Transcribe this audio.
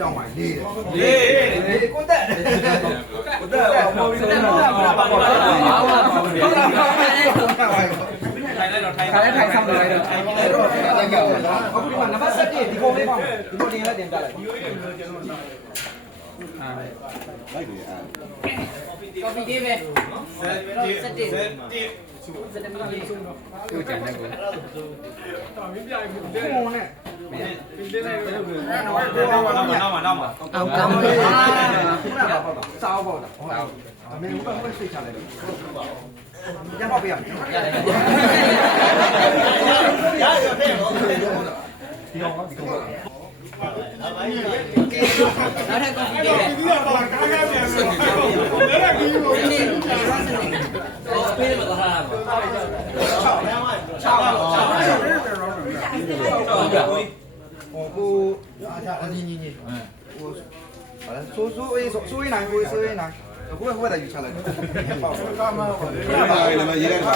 ကြောင်းပါလေး လေးကိုတက်ကိုတက်မော်ရီတက်ပါပါပါထိုင်လိုက်တော့ထိုင်ထိုင်ဆောင်လိုက်တော့ထိုင်ပြီးလိုက်တော့အခုဒီမှာနံပါတ်7ဒီပုံလေးပေါ့ဒီပုံတင်လိုက်တင်ပြလိုက်ဒီလိုလေးကျွန်တော်လိုက်တယ်အား ကော်ဖီလေးပဲစက်တင်စက်တင်လေးကိုကြံတဲ့ကိုတော်မင်းပြိုင်ဘူးတဲ့ပုံနဲ့ဒီလေးလိုက်နောက်မှာအောင်ကောင်းလေးစားပေါ့တာမင်းဘာလို့စိတ်ချလိုက်လဲရပါဗျာရတယ်ဖေးဒီကောင်ကဒီကောင်နောက်ထပ်ကော်ဖီလေးပဲဒီကတော့ကားကားပြန်ပြီးတော့လည်းကြီးကိုပေးမသွားတာဟိုအင်းကြီးကြီးဟိုဟာဆိုးနိုင်အခုကယူချလိုက်ပေါ့ကာမရေးလိုက်ပါ